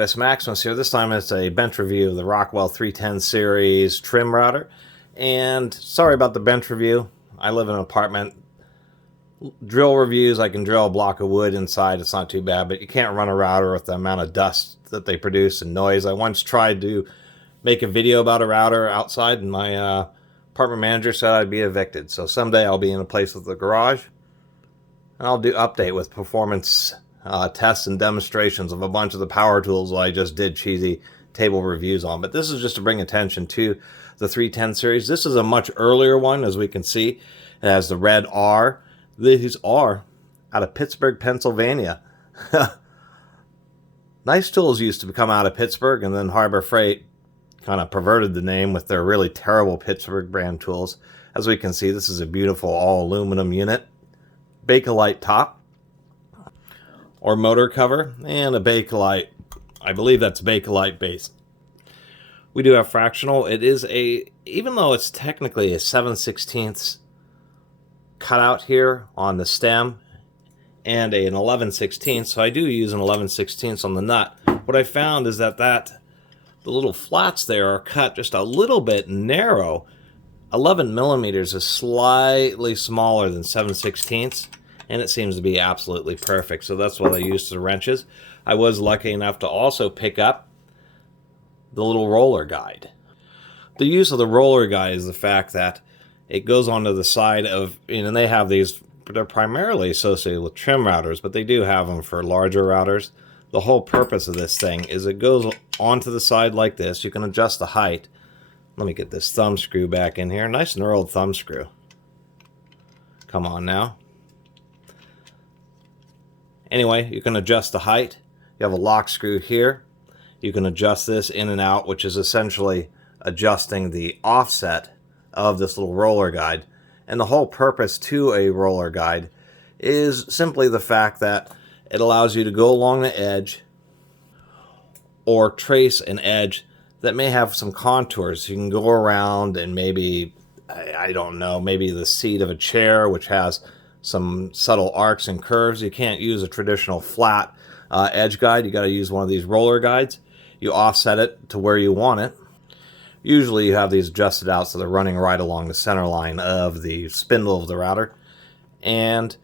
Catus Maximus here. This time it's a bench review of the Rockwell 310 series trim router. And sorry about the bench review. I live in an apartment. Drill reviews, I can drill a block of wood inside. It's not too bad, but you can't run a router with the amount of dust that they produce and noise. I once tried to make a video about a router outside, and my apartment manager said I'd be evicted. So someday I'll be in a place with a garage, and I'll do update with performance tests and demonstrations of a bunch of the power tools that I just did cheesy table reviews on. But this is just to bring attention to the 310 series. This is a much earlier one, as we can see. It has the red R. These are out of Pittsburgh, Pennsylvania. Nice Tools used to come out of Pittsburgh, and then Harbor Freight kind of perverted the name with their really terrible Pittsburgh brand tools. As we can see, this is a beautiful all aluminum unit. Bakelite top or motor cover, and a Bakelite, I believe that's Bakelite base. We do have fractional. It is even though it's technically a 7/16 cutout here on the stem and an 11/16, so I do use an 11/16 on the nut. What I found is that the little flats there are cut just a little bit narrow. 11 millimeters is slightly smaller than 7/16, and it seems to be absolutely perfect. So that's what I use the wrenches. I was lucky enough to also pick up the little roller guide. The use of the roller guide is the fact that it goes onto the side of, and they have these, they're primarily associated with trim routers, but they do have them for larger routers. The whole purpose of this thing is it goes onto the side like this. You can adjust the height. Let me get this thumb screw back in here. Nice knurled thumb screw. Come on now. Anyway, you can adjust the height. You have a lock screw here. You can adjust this in and out, which is essentially adjusting the offset of this little roller guide. And the whole purpose to a roller guide is simply the fact that it allows you to go along the edge or trace an edge that may have some contours. You can go around and maybe, I don't know, maybe the seat of a chair, which has some subtle arcs and curves. You can't use a traditional flat edge guide. You got to use one of these roller guides. You offset it to where you want it. Usually you have these adjusted out so they're running right along the center line of the spindle of the router, and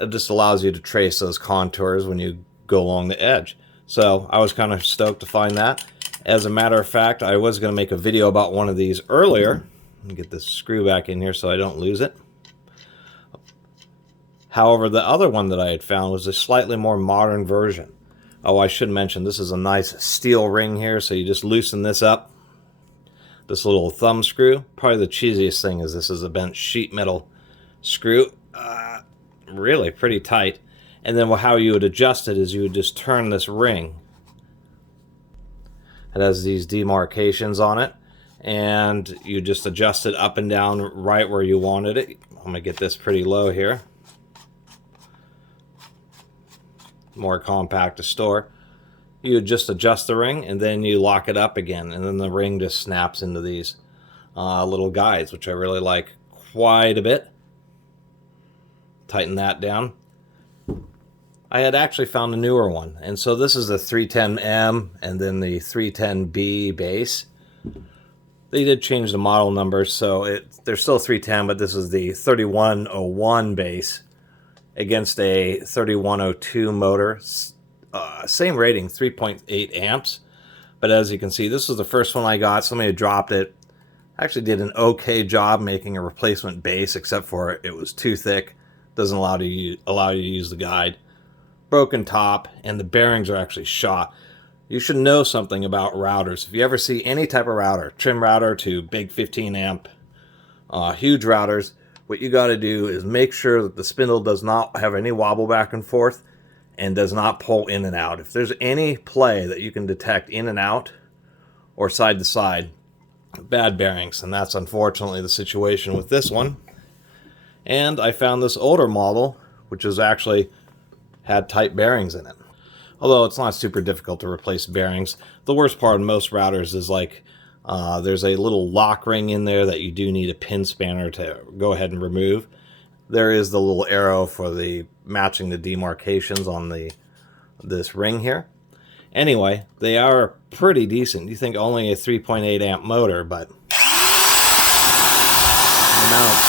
it just allows you to trace those contours when you go along the edge. So I was kind of stoked to find that. As a matter of fact, I was going to make a video about one of these earlier. Let me get this screw back in here so I don't lose it. However, the other one that I had found was a slightly more modern version. Oh, I should mention, this is a nice steel ring here, so you just loosen this up. This little thumb screw. Probably the cheesiest thing is this is a bent sheet metal screw. Really pretty tight. And then how you would adjust it is you would just turn this ring. It has these demarcations on it, and you just adjust it up and down right where you wanted it. I'm going to get this pretty low here. More compact to store. You just adjust the ring, and then you lock it up again, and then the ring just snaps into these little guides, which I really like quite a bit. Tighten that down. I had actually found a newer one, and so this is the 310M and then the 310B base. They did change the model numbers, so they're still 310, but this is the 3101 base against a 3102 motor. Same rating, 3.8 amps. But as you can see, this was the first one I got. Somebody had dropped it. Actually did an okay job making a replacement base, except for it was too thick. Doesn't allow you to use the guide. Broken top, and the bearings are actually shot. You should know something about routers. If you ever see any type of router, trim router to big 15 amp, huge routers, what you got to do is make sure that the spindle does not have any wobble back and forth and does not pull in and out. If there's any play that you can detect in and out or side to side, bad bearings, and that's unfortunately the situation with this one. And I found this older model, which is actually had tight bearings in it. Although it's not super difficult to replace bearings. The worst part of most routers is like there's a little lock ring in there that you do need a pin spanner to go ahead and remove. There is the little arrow for the matching the demarcations on this ring here. Anyway, they are pretty decent. You think only a 3.8 amp motor, but the amount.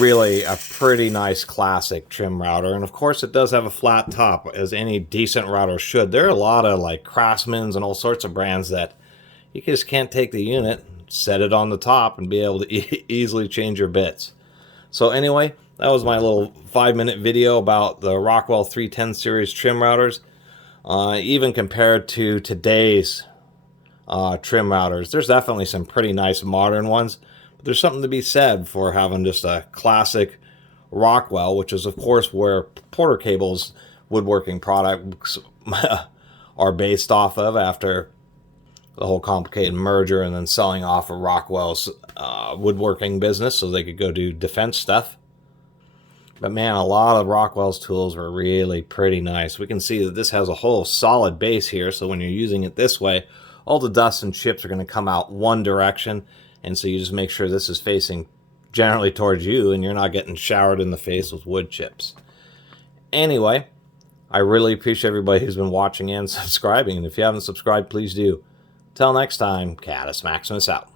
Really a pretty nice classic trim router, and of course it does have a flat top, as any decent router should. There are a lot of like Craftsman's and all sorts of brands that you just can't take the unit, set it on the top, and be able to easily change your bits. So anyway, that was my little 5-minute video about the Rockwell 310 series trim routers. Even compared to today's trim routers, there's definitely some pretty nice modern ones. There's something to be said for having just a classic Rockwell, which is of course where Porter Cable's woodworking products are based off of after the whole complicated merger and then selling off of Rockwell's woodworking business so they could go do defense stuff. But man, a lot of Rockwell's tools were really pretty nice. We can see that this has a whole solid base here, so when you're using it this way, all the dust and chips are going to come out one direction. And so you just make sure this is facing generally towards you and you're not getting showered in the face with wood chips. Anyway, I really appreciate everybody who's been watching and subscribing. And if you haven't subscribed, please do. Till next time, Catus Maximus out.